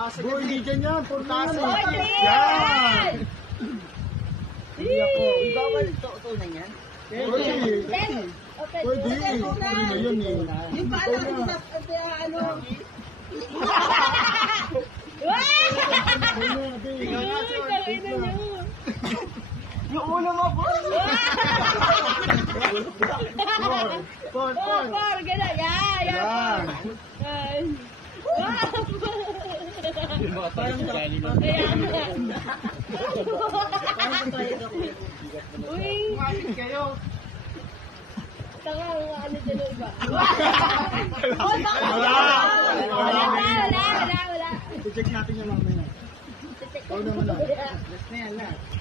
Boy, hindi ganyan. Purtasa. Yan! Bawal tutunan yan? Pwede. Pwede. Pwede na yun eh. Yung pala sa ano? Yung ulo mo po. Por. Gano'n. Yan. Uy. Kayo. Tanga, ano dyan ba? Wala. I-check natin yung mamaya. Oo naman lang.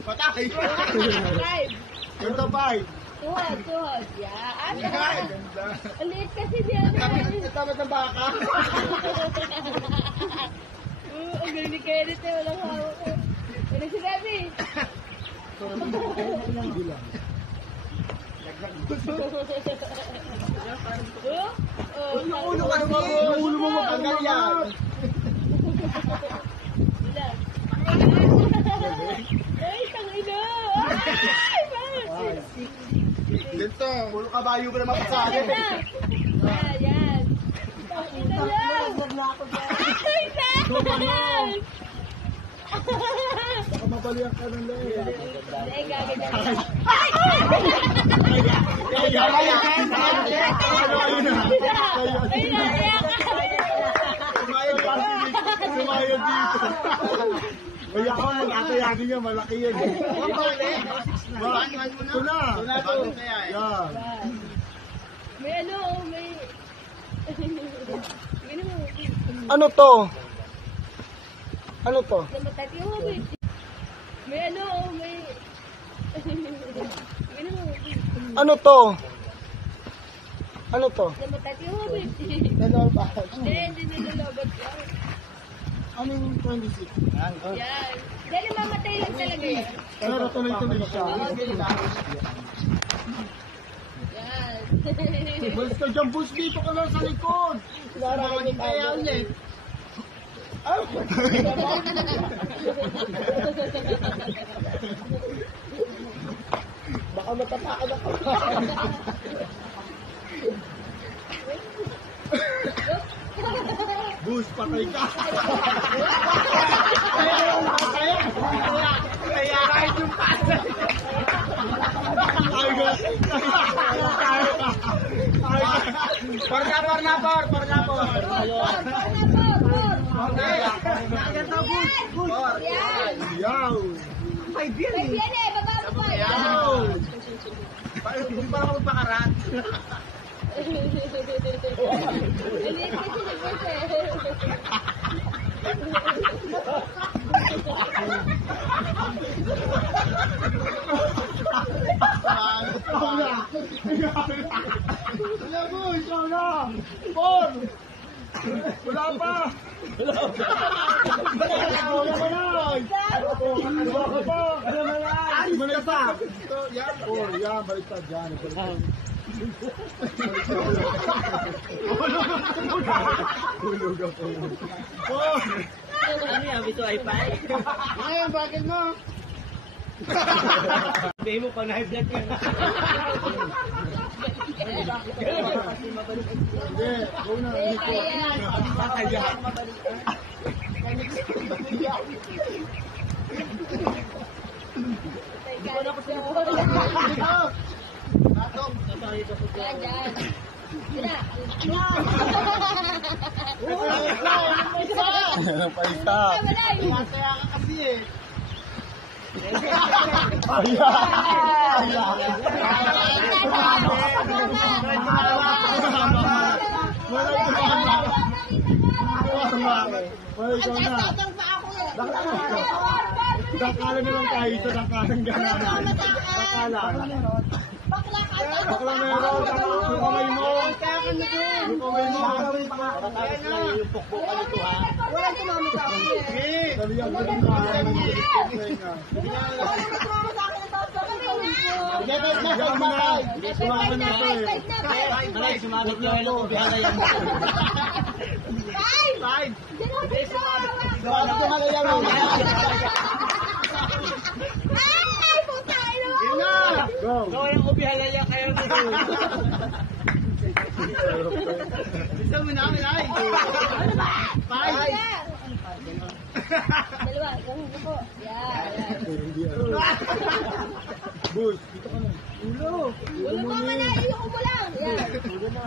Patay! Five. Ito, 5. Tuhod. Yan. Ganda. Ang liit kasi diyan. Tama ng baka. Ang galing ni Kenneth eh. Walang hawak eh. Ano si Gabi? Yung ulo ka naman. Yung ulo mo magkanggal yan. Ay, tangina! Ay, bakit? Dito, ulo kabayo ka naman sa akin. Yan. Tangina lang. Ay, saan? Baka mabalihan ka ng leg. Ay, gaganyan. Sumayad dito. Kaya ako mag-atayagin niya, malaki yan. Ito na. Yan. May ano, may... Ano to? Ano to? Namatati mo, babe. May ano, may... Ano to? Ano to? Namatati mo, babe. Ano ba? Hindi nilalabat ka. Anong 26? Yan. Dahil mamatay lang talaga yan. Pero tuloy-tuloy siya. Yan. Bus ka dyan, bus dito ka lang sa likod. Larangin kaya ulit. Baka matapakan ako. Bus, patay ka. Kaya kahit yung patay. Yaw. Ay, yan eh. Baba mo pa. Yaw. Hindi pa ako magpakarat. Aliit kasi Wala mo, ikaw na. Por. Wala pa. Wala pa pa. Yan, por. Yan, baliktad yan. Hulog ako. Por. Ano yan? Ito ay pa? Ngayon, bakit mo? Sabihin mo pa na high blood ka. Hindi, go na. Kaya. Ano pa isa? Masaya ka kasi eh. Dakala na lang tayo ito, dakalang gano'n. Dakala. Bakla meron, yung kamay mo. Yung kamay mo. Yung pukpukan ito ha. Wala tumama sa akin. Dali ang galing na. Sumama na ito eh. Malay, sumagot niya. Wala ko bihala yan. Five! Five. Diyan ako dito. Halaya mo. Ay, puta kayo naman. Yun na. Go. Gawin ang ubi halaya kayo dito. Isa mo na kami ay. Five. Yan. Dalawa. Ganun po. Yan. Bus, dito ka na. Ulo. Ulo mo na. Iyoko mo lang. Yan. Ulo na.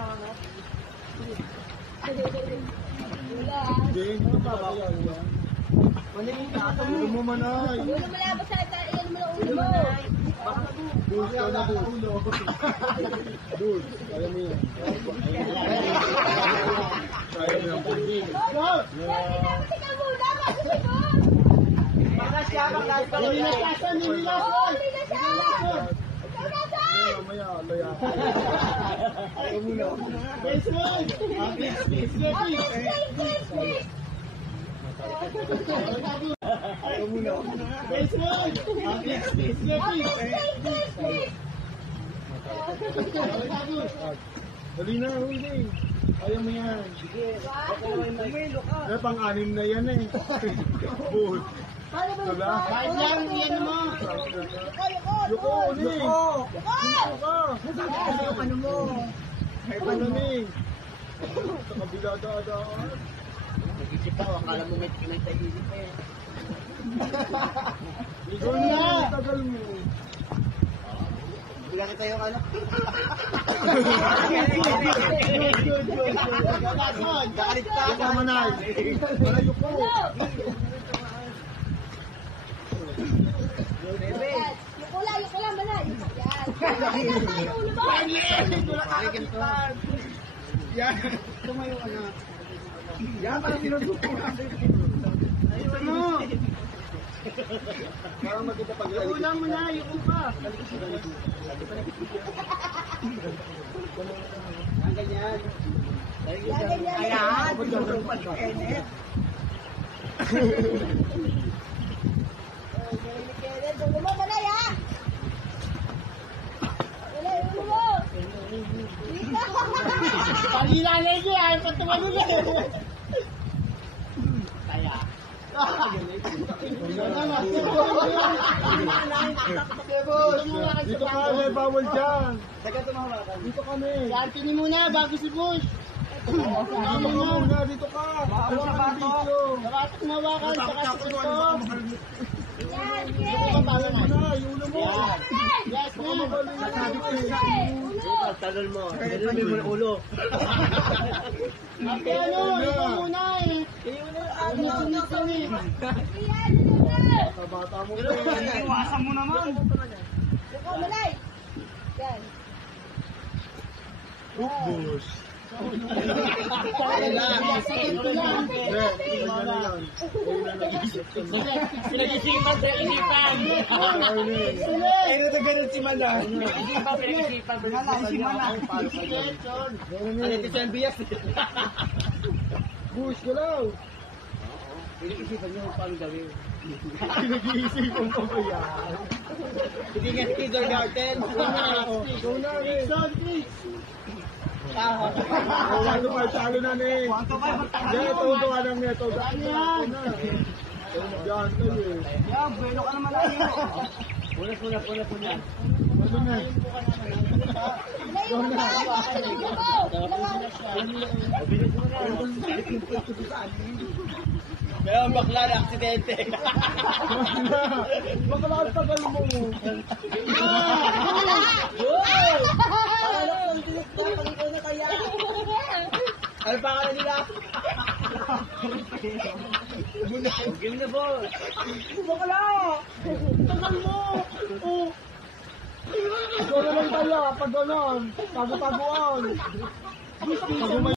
Ulo ah. Hindi, dito pa. Ulo mo manay. Ulo mo lang. Basta iyan mo lang ulo mo. Bus, ka na bus. Bus, kaya mo yan. Kaya mo yan. Yan. Tingnan mo na. Kasi mo. Baka siya makasal. Nililasan, nililasan. Hindi na siya. Ikaw na siya. Mamaya, laya. Ayaw mo na. Yes, boy. Please. Please. Ayaw mo na. Yes, boy. Please. Dali na, huli. Ayaw mo yan. Eh, pang-anim na yan eh. Bus. Wala. Kahit lang, yan mo. Yuko, uli. Yuko ka. Ano mo? Ay, ano ni? Sa kabila dadaan. Nag-isip ako, akala mo may kinagtahilip eh. Ikaw na. Tagal mo. Bilang kita yung ano. Good. Kakaligtaan. Ikaw manay. Malayo ko. Yuko lang, manay. Yan. Yan ang ulo mo. Yan. Tumayo ka na. Yan, parang sinusuko natin. Ayun mo. Parang magkita pag Ulang mo na, yung pa. Ang ganyan. Yan. Ulo mo, manay ah. Manay, ulo mo. Dito. Pag-ilalay niya, ayaw pa tumalun eh. Kaya. Dito ka, may bawal dyan. Taga tumahawakan. Dito kami. Antinin muna bago si Bush. Dito ka muna, dito ka. Bawal sa bato. Dito. Tumawakan, saka si Christoph. Yan, Ito sige. ka paano na? Na, yung ulo mo. Yes, ma'am. Ulo. Talon mo. Talon mo yung ulo. Ate, ano? Ikaw muna eh. Sunod kami. Yan, ulo. Bata mo. Iwasan mo naman. Yuko, manay. Yan. Bus. Pinag-isipan sa isipan. Ay, nagagalit si Mana. Isipan, pinag-isipan. Si Mana. Ano ito siya ang bias? Bus, galaw. Pinag-isipan niyo kung paano gawin. Pinag-iisipan ko ba yan? Hindi nga kindergarten. Ikaw na, eh. please. Wala naman, talo na ni. Yan, todo ka ng neto. Yan. Yan, kayo eh. Yeah, bueno ka naman tayo. Punas. Ano na? Manay, ulo mo. Kaya ang bakla na aksidente. Baka nakatagal mo. Ano pa ka na nila? Game na boss. Bakala! Tagal mo! Oh! Ikaw na lang tayo, pag gano'n. Tago-taguan. Gusto mo